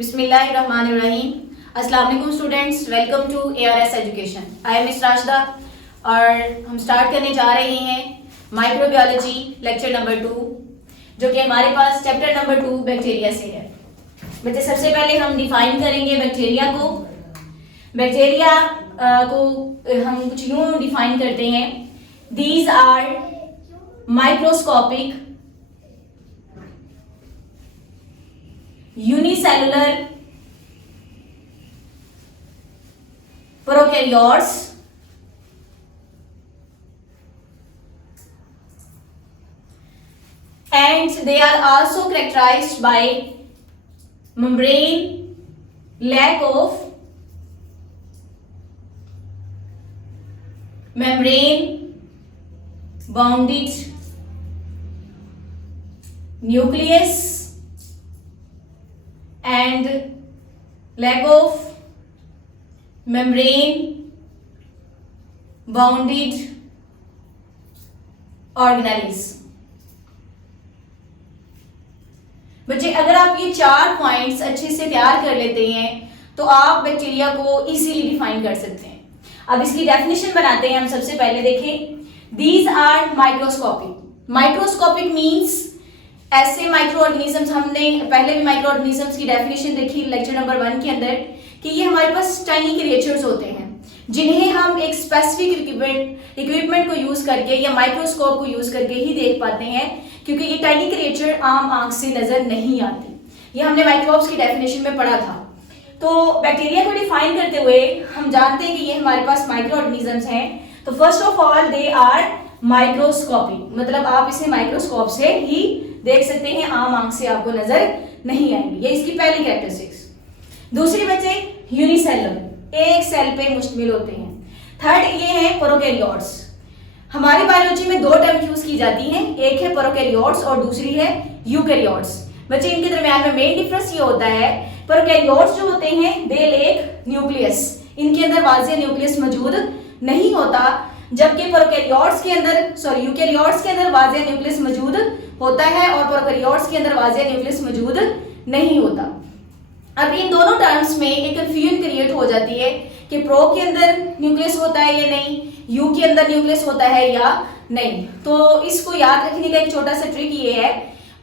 बिस्मिल्लाहिर्रहमानिर्रहीम। अस्सलाम वालेकुम students, welcome to ARS education. I am Miss Rashida और हम स्टार्ट करने जा रहे हैं माइक्रोबायोलॉजी लेक्चर नंबर 2, जो कि हमारे पास चैप्टर नंबर 2 बैक्टीरिया से है। बच्चे, सबसे पहले हम डिफाइन करेंगे बैक्टीरिया को। बैक्टीरिया को हम कुछ यूं डिफाइन करते हैं, these are microscopic unicellular prokaryotes and they are also characterized by membrane, lack of membrane bounded nucleus and lack of membrane bounded organelles। बच्चे, अगर आप ये 4 पॉइंट्स अच्छे से तैयार कर लेते हैं तो आप बैक्टीरिया को इजीली डिफाइन कर सकते हैं। अब इसकी डेफिनेशन बनाते हैं हम। सबसे पहले देखें, these are microscopic. Microscopic means ऐसे माइक्रो ऑर्गेनिजम्स, हमने पहले भी माइक्रो ऑर्गेनिजम्स की डेफिनेशन देखी लेक्चर नंबर 1 के अंदर, कि ये हमारे पास टाइनी क्रिएचर्स होते हैं जिन्हें हम एक स्पेसिफिक इक्विपमेंट को यूज करके या माइक्रोस्कोप को यूज करके ही देख पाते हैं, क्योंकि ये टाइनी क्रिएचर आम आंख से नजर नहीं आती। ये हमने माइक्रोब्स की डेफिनेशन में पढ़ा था। तो बैक्टीरिया को डिफाइन करते हुए हम जानते हैं कि ये हमारे पास माइक्रो ऑर्गेनिजम्स हैं। तो first of all they are microscopic, मतलब आप इसे माइक्रोस्कोप से ही देख सकते हैं, आम आंख से आपको नजर नहीं आएंगे। ये इसकी पहली कैरेक्टरिस्टिक्स। दूसरी बच्चे, यूनिसेलुलर, एक सेल पे मुश्तमिल होते हैं। थर्ड ये है प्रोकैरियोट्स। हमारी बायोलॉजी में 2 टर्म यूज की जाती हैं, एक है प्रोकैरियोट्स और दूसरी है यूकैरियोट्स। बच्चे, इनके दरमियान में मेन डिफरेंस ये होता है, प्रोकैरियोट्स जो होते हैं दे लेक न्यूक्लियस, इनके अंदर वाज़ेह न्यूक्लियस मौजूद नहीं होता, जबकि यूकैरियोट्स के अंदर वाज़ेह न्यूक्लियस मौजूद होता है और प्रोकैरियोट्स के अंदर वाज़ेह न्यूक्लियस मौजूद नहीं होता। अब इन दोनों टर्म्स में एक कंफ्यूजन क्रिएट हो जाती है कि प्रो के अंदर न्यूक्लियस होता है या नहीं, यू के अंदर न्यूक्लियस होता है या नहीं। तो इसको याद रखने का एक छोटा सा ट्रिक ये है,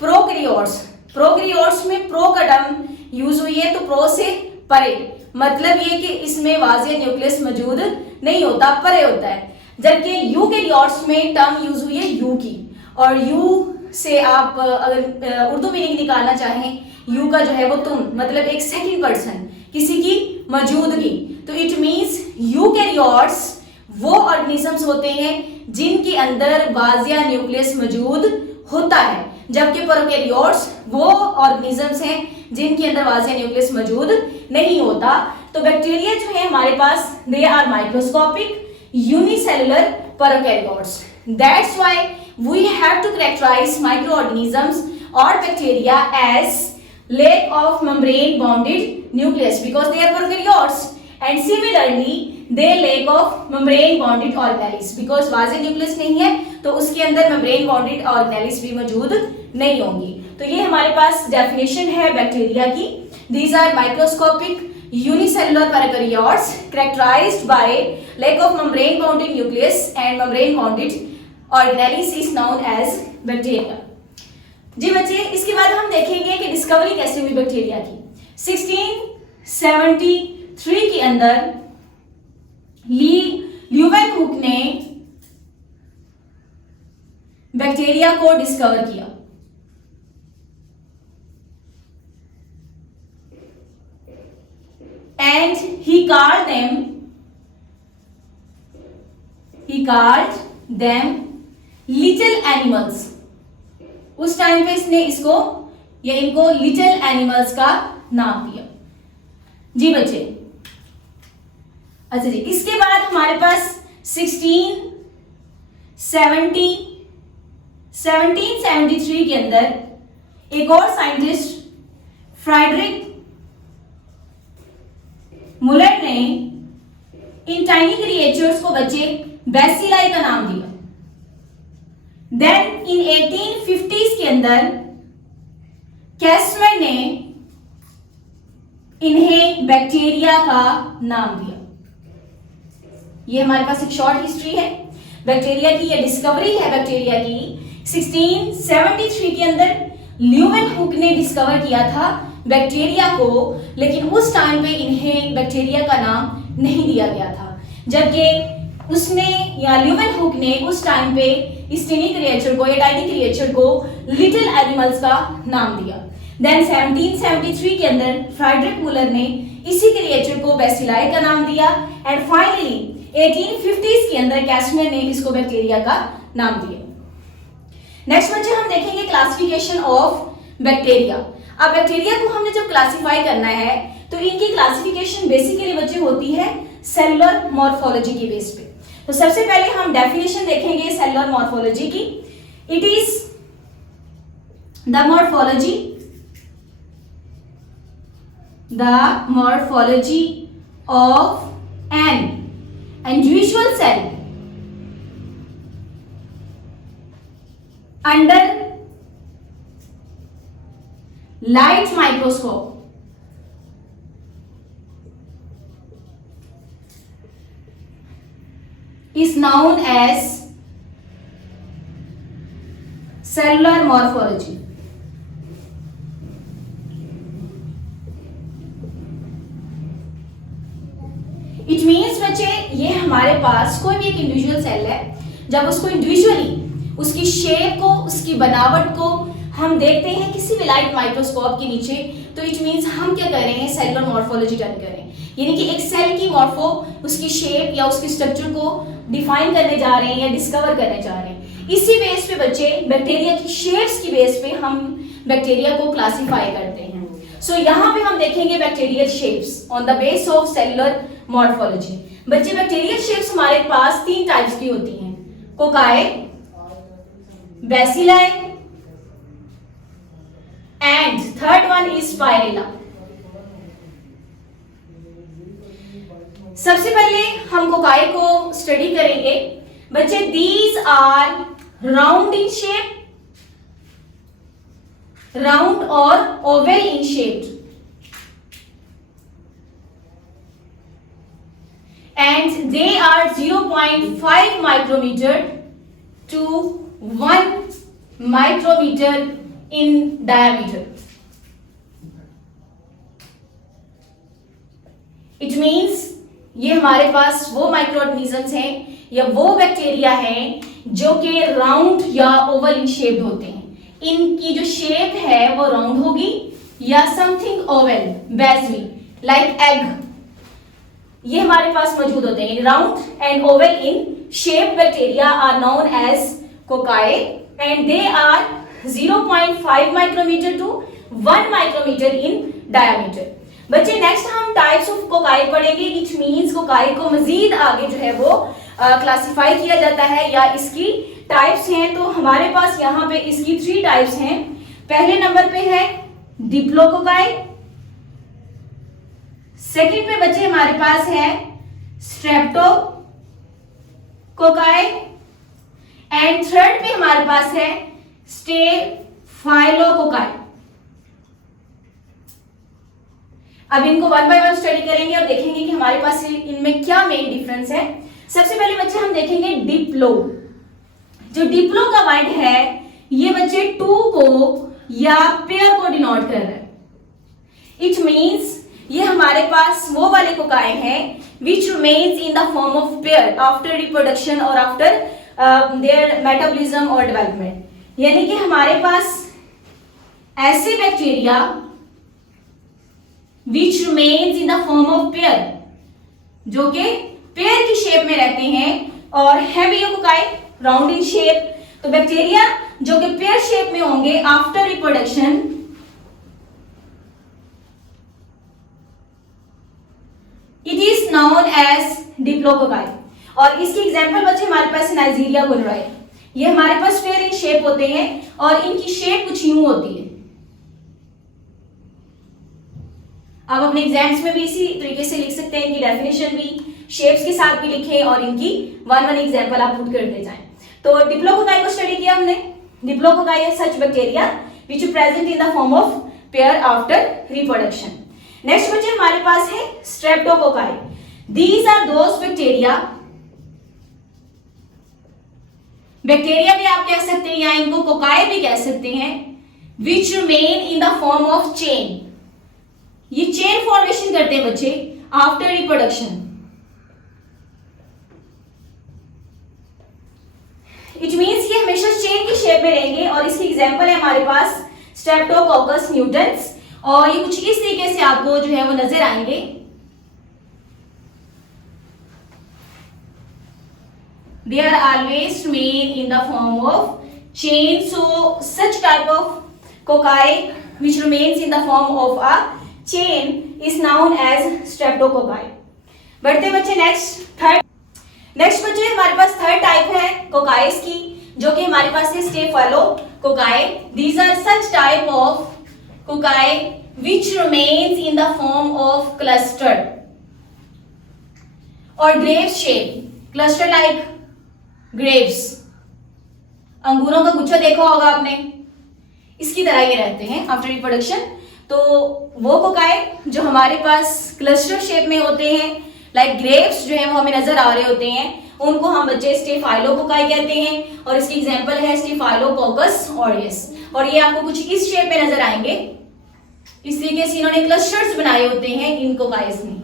प्रोकैरियोट्स में प्रो का टर्म यूज हुई है, तो प्रो से परे, मतलब ये कि इसमें वाज़ेह न्यूक्लियस मौजूद नहीं होता, परे होता है। जबकि यूकैरियोट्स में टर्म यूज हुई है यू की, और यू से आप अगर उर्दू मीनिंग निकालना चाहें, यू का जो है वो तुम, मतलब एक सेकंड पर्सन, किसी की मौजूदगी। तो इट मींस यूकैरियोट्स वो ऑर्गेनिजम्स होते हैं जिनके अंदर वाज़ेह न्यूक्लियस मौजूद होता है, जबकि प्रोकैरियोट्स वो ऑर्गेनिजम्स हैं जिनके अंदर वाज़ेह न्यूक्लियस मौजूद नहीं होता। तो बैक्टीरिया जो है हमारे पास, they are microscopic unicellular prokaryotes. That's why we have to characterize microorganisms or bacteria as lack of membrane bounded nucleus because they are prokaryotes, and similarly they lack of membrane bounded organelles because वाज़ेह nucleus नहीं है तो उसके अंदर membrane bounded organelles भी मौजूद नहीं होंगी। तो ये हमारे पास डेफिनेशन है बैक्टीरिया की। These are microscopic unicellular prokaryotes characterized by lack of membrane bounded nucleus and membrane bounded organelles is known as bacteria। जी बच्चे, इसके बाद हम देखेंगे कि डिस्कवरी कैसे हुई बैक्टीरिया की। 1673 के अंदर ल्यूवेनहुक ने बैक्टीरिया को डिस्कवर किया। And he called them little animals। उस टाइम पे इसने इनको लिटिल एनिमल्स का नाम दिया। जी बच्चे, अच्छा जी, इसके बाद हमारे पास 1773 के अंदर एक और साइंटिस्ट फ्रेडरिक मुलर ने इन टाइनी क्रिएचर्स को बच्चे बैसिलाई का नाम दिया। देन इन 1850s के अंदर कैस्टमैन ने इन्हें बैक्टीरिया का नाम दिया। ये हमारे पास एक शॉर्ट हिस्ट्री है बैक्टीरिया की, ये डिस्कवरी है बैक्टीरिया की 1673 के अंदर ल्यूवेनहुक ने डिस्कवर किया था बैक्टीरिया को, लेकिन उस टाइम पे इन्हें बैक्टीरिया का नाम नहीं दिया गया था, जबकि उसने या ल्यूवेनहुक ने उस टाइम पे इस टिनी क्रिएचर को या टाइनी क्रिएचर को लिटिल एनिमल्स का नाम दिया। देन 1773 के अंदर फ्रेडरिक मुलर ने इसी क्रिएचर को बैसिलाई का नाम दिया एंड फाइनली 1850s के अंदर कैस्टनर ने इसको बैक्टीरिया का नाम दिया। नेक्स्ट बच्चे हम देखेंगे क्लासिफिकेशन ऑफ बैक्टीरिया। अब बैक्टीरिया को हमने जब क्लासिफाई करना है तो इनकी क्लासिफिकेशन बेसिकली बच्चे होती है सेलुलर मॉर्फोलॉजी की बेस पे। तो सबसे पहले हम डेफिनेशन देखेंगे सेलुलर मॉर्फोलॉजी की। It is the morphology of an individual cell under light microscope is known as cellular morphology. It means बच्चे ये हमारे पास कोई भी एक इंडिविजुअल सेल है, जब उसको इंडिविजुअली उसकी शेप को, उसकी बनावट को हम देखते हैं किसी भी लाइट माइक्रोस्कोप के नीचे, तो इट मीन्स हम क्या कर रहे हैं, सेलुलर मॉर्फोलॉजी टर्न कर रहे हैं। यानी कि एक सेल की मॉर्फो, उसकी शेप या उसकी स्ट्रक्चर को डिफाइन करने जा रहे हैं या डिस्कवर करने जा रहे हैं। इसी बेस पे बच्चे बैक्टीरिया की शेप्स की बेस पे हम बैक्टीरिया को क्लासिफाई करते हैं। सो यहाँ पे हम देखेंगे bacterial shapes on the base of cellular morphology. बच्चे बैक्टीरियल शेप्स हमारे पास 3 टाइप्स की होती हैं, cocci, bacilli and third one is spirilla. सबसे पहले हम कोकाई को स्टडी करेंगे। बच्चे these are round in shape, round और oval in shape and they are 0.5 micrometer to 1 micrometer in diameter. It means ये हमारे पास वो माइक्रोऑर्गेनिजम्स हैं या वो बैक्टीरिया हैं जो कि राउंड या ओवल इन शेप होते हैं। इनकी जो शेप है वो राउंड होगी या समथिंग ओवल, बेजवी, लाइक एग, ये हमारे पास मौजूद होते हैं। Round and oval in shape bacteria are known as cocci and they are 0.5 micrometer to 1 micrometer in diameter. बच्चे नेक्स्ट हम टाइप्स ऑफ कोकाई पढ़ेंगे। इट मींस कोकाई को मजीद आगे जो है वो क्लासिफाई किया जाता है या इसकी टाइप्स हैं। तो हमारे पास यहाँ पे इसकी 3 टाइप्स हैं। पहले नंबर पे है डिप्लोकोकाई, सेकंड पे बच्चे हमारे पास है स्ट्रेप्टोकोकाई एंड थर्ड पे हमारे पास है स्टेफाइलोकोकाई। अब इनको वन बाय वन स्टडी करेंगे और देखेंगे कि हमारे पास इनमें क्या मेन डिफरेंस है। सबसे पहले बच्चे हम देखेंगे डिप्लो। जो डिप्लो का वर्ड है ये बच्चे 2 को या पेयर को डिनोट कर रहा है। इट मींस ये हमारे पास वो वाले कोकाई हैं which remains in the form of pair after reproduction or after their metabolism or development। यानी कि हमारे पास ऐसे bacteria which remains in the form of pair जो कि पेयर की शेप में रहते हैं और है भी ये कोकाई राउंड इन शेप। तो बैक्टीरिया जो कि पेयर शेप में होंगे after reproduction it is known as diplococci. और इसकी एग्जांपल बच्चे हमारे पास नाइजीरिया गोनोराई, ये हमारे पास पेयर इन शेप होते हैं और इनकी शेप कुछ यूं होती है। आप अपने एग्जाम्स में भी इसी तरीके से लिख सकते हैं, इनकी डेफिनेशन भी शेप्स के साथ भी लिखें और इनकी वन एग्जांपल आप पुट करते जाएं। तो डिप्लोकोकाई को स्टडी किया हमने। Diplococci is such bacteria which present in the form of pair after reproduction. Next बच्चे हमारे पास है streptococci. These are those bacteria, bacteria भी आप कह सकते हैं या इनको कोकाई भी कह सकते हैं, which remain in the form of chain. ये चेन फॉर्मेशन करते हैं बच्चे आफ्टर रिप्रोडक्शन। इट मीन्स ये हमेशा चेन की शेप में रहेंगे और इसकी एग्जांपल है हमारे पास स्ट्रेप्टोकोकस न्यूटेंस, और ये कुछ इस तरीके से आपको जो है वो नजर आएंगे। They are always remain in the form of chain. So such type of cocci which remains in the form of a chain is known as streptococci. बढ़ते बच्चे नेक्स्ट बच्चे हमारे पास थर्ड टाइप है कोकाइस की, जो कि हमारे पास है staphylococci. These are such type of cocci which remains in the form of clustered or grape shape, cluster like grapes, अंगूरों का गुच्छा देखा होगा आपने, इसकी तरह ये रहते हैं आफ्टर रिप्रोडक्शन। तो वो कोकाई जो हमारे पास क्लस्टर शेप में होते हैं, लाइक ग्रेप्स जो है वो हमें नजर आ रहे होते हैं, उनको हम बच्चे स्टेफाइलोकोकाई कहते हैं, और इसकी एग्जांपल है स्टेफाइलोकोकस ऑरियस। और ये आपको कुछ इस शेप में नजर आएंगे, इस तरीके से इन्होंने क्लस्टर्स बनाए होते हैं इन कोकाइस में,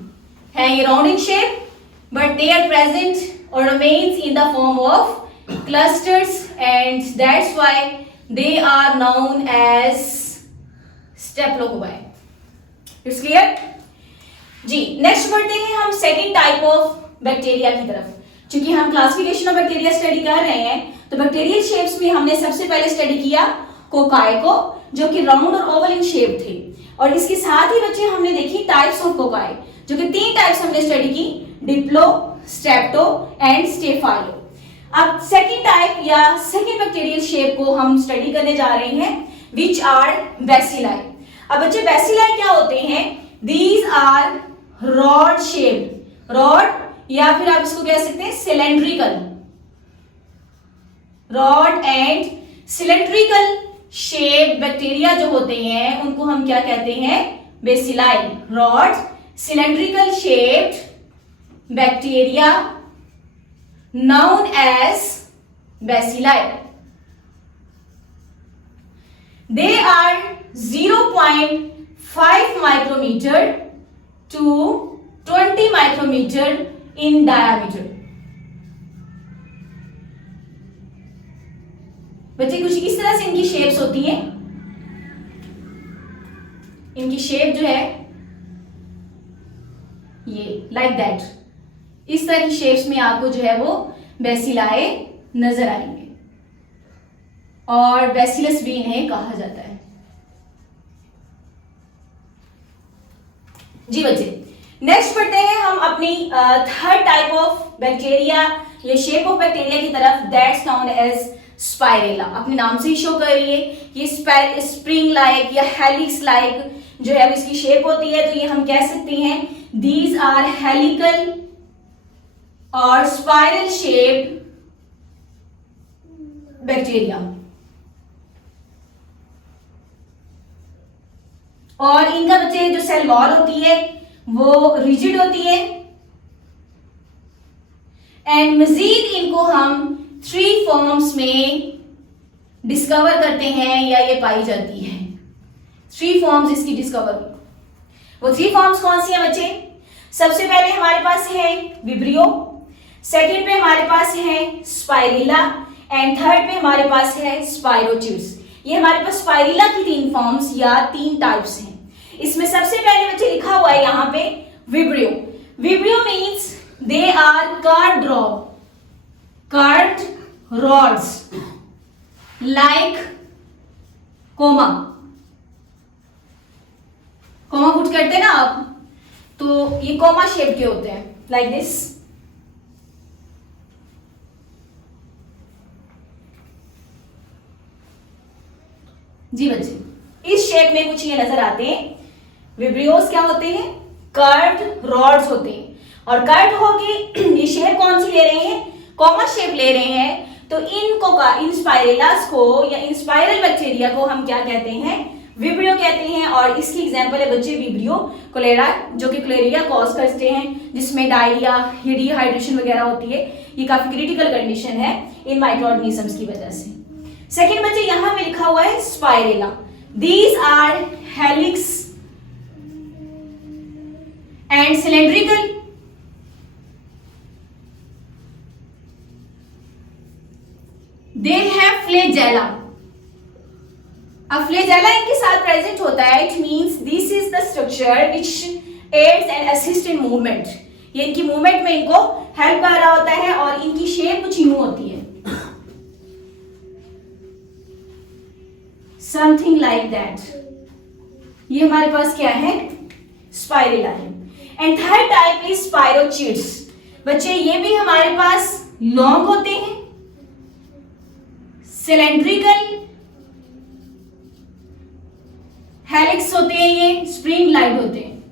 है ये round in shape, but they are present or remains in the form of clusters, and that's why they are known as streptococci. It's clear? जी, नेक्स्ट बढ़ते हैं हम सेकेंड टाइप ऑफ बैक्टीरिया की तरफ। क्योंकि हम क्लासिफिकेशन ऑफ बैक्टीरिया स्टडी कर रहे हैं, तो बैक्टीरियल शेप्स में हमने सबसे पहले स्टडी किया कोकाई को, जो कि राउंड और ओवल इन शेप थे, और इसके साथ ही बच्चे हमने देखी टाइप्स ऑफ कोकाई, जो कि 3 टाइप्स हमने स्टडी की, डिप्लो, स्ट्रेप्टो एंड स्टेफाइलो। अब सेकंड टाइप या सेकंड बैक्टीरियल शेप को हम स्टडी करने जा रहे हैं, विच आर बैसिलाई। अब बच्चे बैसिलाई क्या होते हैं? These are rod shape, rod या फिर आप इसको कह सकते हैं cylindrical, rod and cylindrical shape bacteria जो होते हैं उनको हम क्या कहते हैं? Bacilli. Rod cylindrical shaped bacteria known as bacilli. They are 0.5 micrometer to 20 micrometer in diameter. बच्चे कुछ इस तरह से इनकी शेप्स होती हैं, इनकी शेप जो है ये लाइक दैट, इस तरह की शेप्स में आपको जो है वो बैसिलाई नजर आएंगे, और बैसिलस भी इन्हें कहा जाता है। जी बच्चे, नेक्स्ट बढ़ते हैं हम अपनी थर्ड टाइप ऑफ बैक्टीरिया या शेप ऑफ बैक्टीरिया की तरफ, दैट्स नोन एज स्पाइरेला। अपने नाम से ही शो कर रही है, ये स्प्रिंग लाइक या हेलिक्स लाइक जो है इसकी शेप होती है, तो ये हम कह सकते हैं दीज आर हेलिकल और स्पाइरल शेप बैक्टीरिया। और इनका बच्चे जो सेल वॉल होती है वो रिजिड होती है, एंड मजीद इनको हम 3 फॉर्म्स में डिस्कवर करते हैं या ये पाई जाती है। 3 फॉर्म्स इसकी डिस्कवर, वो 3 फॉर्म्स कौन सी हैं बच्चे? सबसे पहले हमारे पास है विब्रियो, सेकेंड पे हमारे पास है स्पाइरिला, एंड थर्ड पे हमारे पास है स्पाइरोचिव्स। ये हमारे पास स्पाइरिला की 3 फॉर्म्स या 3 टाइप्स हैं। इसमें सबसे पहले बच्चे लिखा हुआ है यहाँ पे vibrio. Vibrio means they are curved rods like comma put करते हैं ना आप, तो ये कोमा शेप के होते हैं, लाइक दिस। जी बच्चे, इस शेप में कुछ ये नजर आते हैं। विब्रियोस क्या होते हैं? कर्व्ड रॉड्स होते हैं, और कर्व्ड होके ये शेप कौन सी ले रहे हैं? कोमा शेप ले रहे हैं। तो इन स्पाइरेलास को या इन स्पाइरल बैक्टीरिया को हम क्या कहते हैं? विब्रियो कहते हैं, और इसकी एग्जांपल है बच्चे विब्रियो कोलेरा, जो कि कोलेरिया कॉज करते हैं, जिसमें डायरिया या डिहाइड्रेशन वगैरह होती है। ये काफी क्रिटिकल कंडीशन है इन माइक्रो ऑर्गेनिजम्स की वजह से। सेकेंड बच्चे यहां पे लिखा हुआ है spirilla. These are helix and cylindrical they have flagella. अब फ्लैजेला इनके साथ प्रेजेंट होता है, it means this is the structure which aids and assist in movement. ये इनकी मूवमेंट में इनको हेल्प कर रहा होता है, और इनकी शेप कुछ यूं होती है, समथिंग लाइक दैट। ये हमारे पास क्या है, स्पाइरेला है। And third type is spirochetes. बच्चे ये भी हमारे पास लॉन्ग होते हैं, सिलेंड्रिकल हेलिक्स होते हैं, ये स्प्रिंग लाइट होते हैं,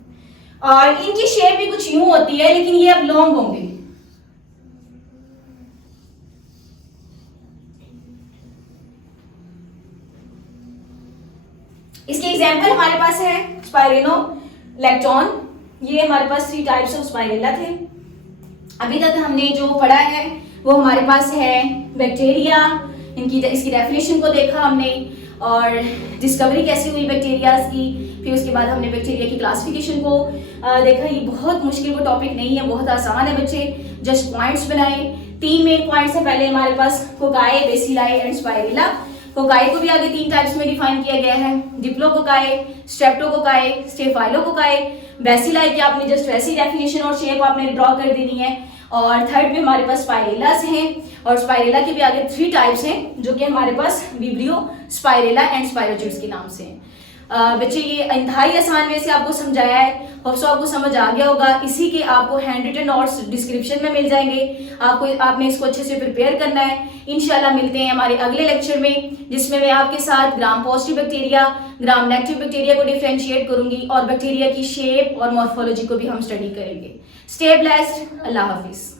और इनकी शेप भी कुछ यूं होती है, लेकिन ये अब लॉन्ग होंगे। इसके एग्जांपल हमारे पास है स्पाइरेनोलैक्टोन। ये हमारे पास 3 टाइप्स ऑफ स्पाइरेला थे। अभी तक हमने जो पढ़ा है वो हमारे पास है बैक्टीरिया, इसकी डेफिनेशन को देखा हमने, और डिस्कवरी कैसे हुई बैक्टीरियाज की। फिर उसके बाद हमने बैक्टीरिया की क्लासिफिकेशन को देखा। ये बहुत मुश्किल को टॉपिक नहीं है, बहुत आसान है बच्चे, जस्ट पॉइंट्स बनाए। 3 मेन पॉइंट्स है। पहले हमारे पास cocci, bacilli and spirilla. Cocci को भी आगे 3 टाइप्स में डिफाइन किया गया है, डिप्लोकोकाई, स्ट्रेप्टोकोकाई, स्टेफाइलोकोकाई। बेसिलाई की आपने जस्ट वैसी डेफिनेशन और शेप आपने ड्रॉ कर देनी है। और थर्ड में हमारे पास स्पाइरेलास हैं, और स्पाइरेला के भी आगे 3 टाइप्स हैं, जो कि हमारे पास विब्रियो, स्पाइरेला एंड स्पाइरोचिड्स के नाम से हैं। बच्चे ये इंतहाई आसान वे से आपको समझाया है, होप सो आपको समझ आ गया होगा। इसी के आपको हैंड रिटन नोट्स डिस्क्रिप्शन में मिल जाएंगे, आपने इसको अच्छे से प्रिपेयर करना है। इंशाल्लाह मिलते हैं हमारे अगले लेक्चर में, जिसमें मैं आपके साथ gram positive bacteria, gram negative bacteria को डिफरेंशिएट करूंगी, और बैक्टीरिया की शेप और मॉर्फोलॉजी को भी हम स्टडी करेंगे। स्टे ब्लेस्ड, अल्लाह हाफिज।